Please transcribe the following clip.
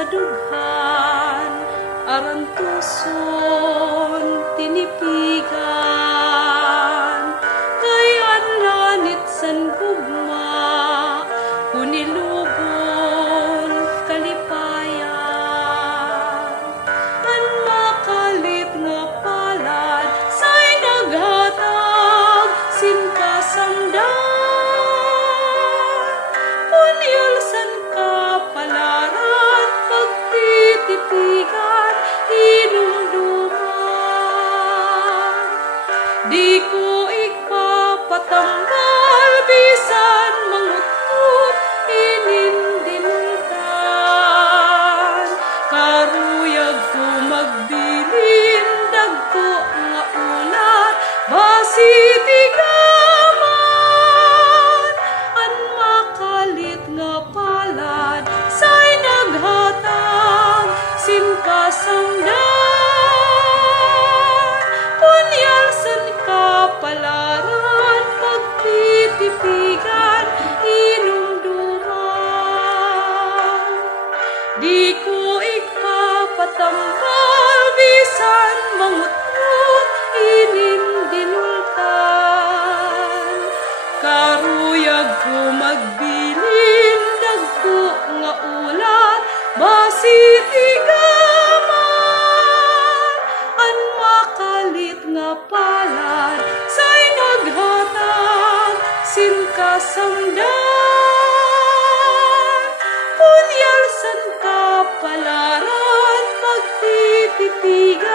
sa dughan, arantuson tinipigan, kay anlanit san gugma, kunilugon kalipayan. An makalit nga palad, say naghatag sinkasamdan, kunyalsan ka palaran, pagtititigan, hinumduman. Di ko ikpapatambal, bisan mangutut, inindinuntan. Karuyag ko magbilin, dagko nga ulat, basitigaman. An makalit nga palad, say naghatag sinkasamdan, kunyalsan ka palaran, pagtitipigan, hinumduman. Di ko ikpapatambal, bisan mangutut, inindinultan. Karuyag ko magbilin, dagko nga ulat, basitigaman. An makalit nga palad, say naghatag sinkasamdan, kunyalsan ka palaran, pagtititigan,